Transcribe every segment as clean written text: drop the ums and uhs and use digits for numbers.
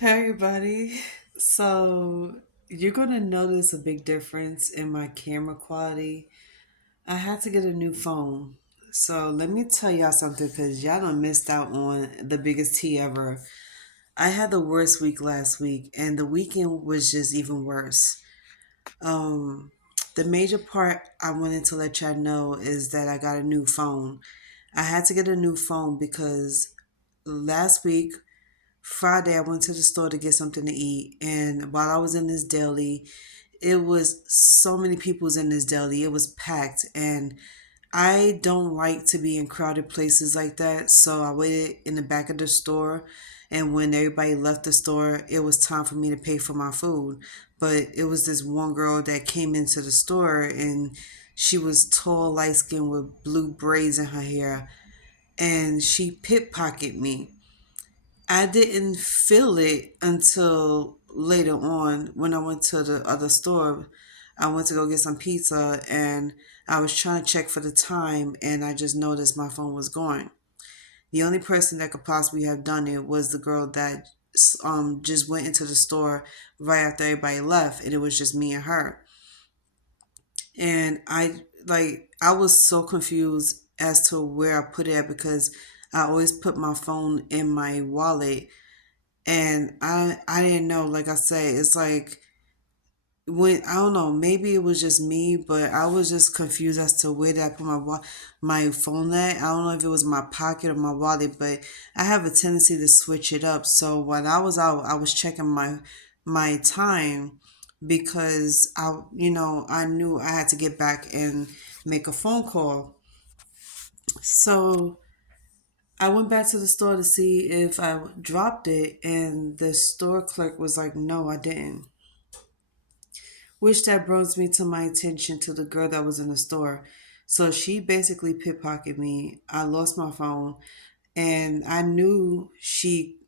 Hey everybody. So you're gonna notice a big difference in my camera quality. I had to get a new phone. So let me tell y'all something because y'all done missed out on the biggest tea ever. I had the worst week last week and the weekend was just even worse. Um the major part I wanted to let y'all know is that I got a new phone. I had to get a new phone because last week Friday, I went to the store to get something to eat, and while I was in this deli, it was so many people's in this deli. It was packed, and I don't like to be in crowded places like that. So I waited in the back of the store, and when everybody left the store, it was time for me to pay for my food. But it was this one girl that came into the store, and she was tall, light skinned with blue braids in her hair, and she pickpocketed me. I didn't feel it until later on when I went to the other store. I went to go get some pizza and I was trying to check for the time and I just noticed my phone was gone. The only person that could possibly have done it was the girl that just went into the store right after everybody left and it was just me and her. And I was so confused as to where I put it at because I always put my phone in my wallet and I didn't know. Like I said, it's like when I don't know. Maybe it was just me, but I was just confused as to where did I put my phone at. I don't know if it was my pocket or my wallet, but I have a tendency to switch it up. So when I was out, I was checking my time because I knew I had to get back and make a phone call. So I went back to the store to see if I dropped it, and the store clerk was like, "No, I didn't." Which that brings me to my attention to the girl that was in the store. So she basically pickpocketed me. I lost my phone, and I knew she,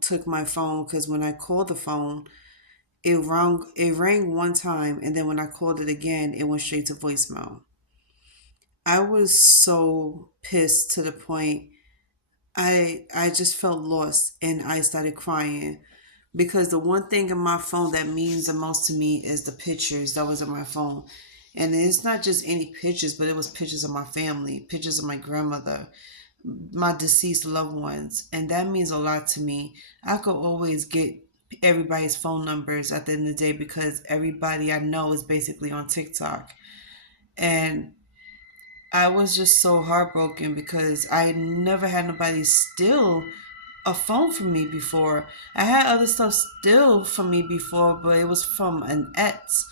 took my phone because when I called the phone, it rang one time, and then when I called it again, it went straight to voicemail. I was so pissed to the point I just felt lost and I started crying because the one thing in my phone that means the most to me is the pictures that was in my phone. And it's not just any pictures, but it was pictures of my family, pictures of my grandmother, my deceased loved ones. And that means a lot to me. I could always get everybody's phone numbers at the end of the day because everybody I know is basically on TikTok. And I was just so heartbroken because I never had nobody steal a phone from me before. I had other stuff steal from me before, but it was from an ex.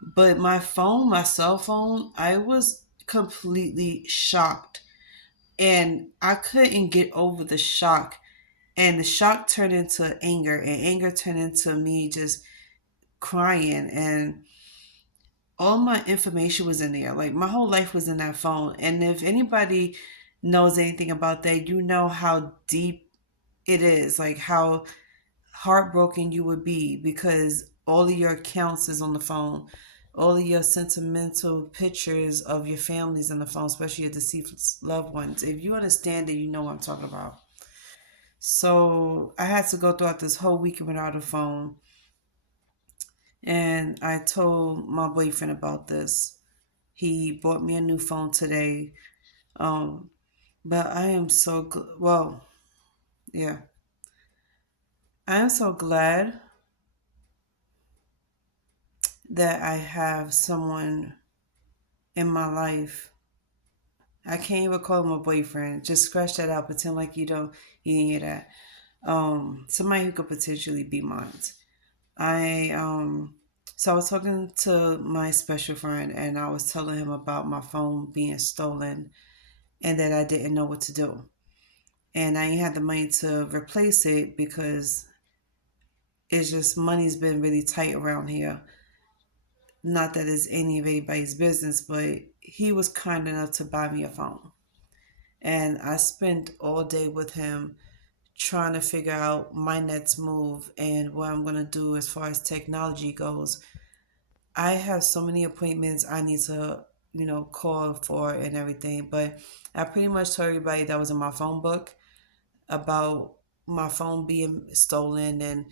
But my phone, my cell phone, I was completely shocked. And I couldn't get over the shock. And the shock turned into anger, and anger turned into me just crying. And all my information was in there. Like my whole life was in that phone. And if anybody knows anything about that, you know how deep it is, like how heartbroken you would be because all of your accounts is on the phone. All of your sentimental pictures of your families on the phone, especially your deceased loved ones. If you understand it, you know what I'm talking about. So I had to go throughout this whole week without a phone. And I told my boyfriend about this. He bought me a new phone today. Um, but I am so well, yeah. I am so glad that I have someone in my life. I can't even call him a boyfriend. Just scratch that out. Pretend like you didn't hear that. Somebody who could potentially be mine. I so I was talking to my special friend and I was telling him about my phone being stolen and that I didn't know what to do. And I ain't had the money to replace it because it's just money's been really tight around here. Not that it's any of anybody's business, but he was kind enough to buy me a phone. And I spent all day with him trying to figure out my next move and what I'm going to do as far as technology goes. I have so many appointments I need to, call for and everything, but I pretty much told everybody that was in my phone book about my phone being stolen, and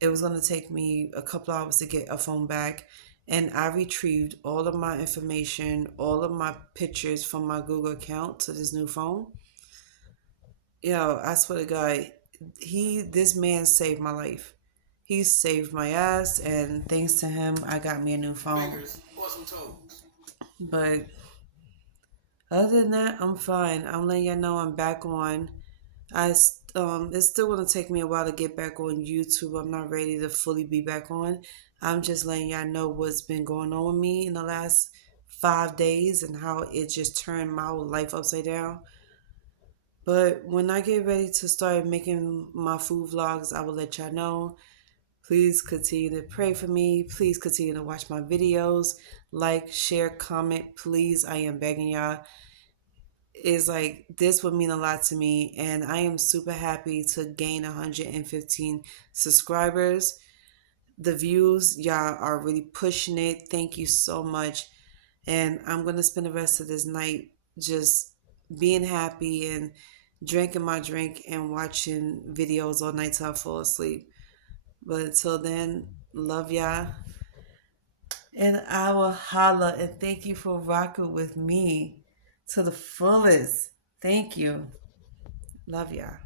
it was going to take me a couple hours to get a phone back. And I retrieved all of my information, all of my pictures from my Google account to this new phone. Yo, I swear to God, this man saved my life. He saved my ass, and thanks to him, I got me a new phone. Fingers or some toes. But other than that, I'm fine. I'm letting y'all know I'm back on. It's still gonna take me a while to get back on YouTube. I'm not ready to fully be back on. I'm just letting y'all know what's been going on with me in the last 5 days and how it just turned my whole life upside down. But when I get ready to start making my food vlogs, I will let y'all know. Please continue to pray for me. Please continue to watch my videos. Like, share, comment. Please, I am begging y'all. Is like this would mean a lot to me, and I am super happy to gain 115 subscribers. The views, y'all are really pushing it. Thank you so much. And I'm gonna spend the rest of this night just being happy and drinking my drink and watching videos all night till I fall asleep. But until then, love y'all. And I will holla, and thank you for rocking with me to the fullest. Thank you. Love y'all.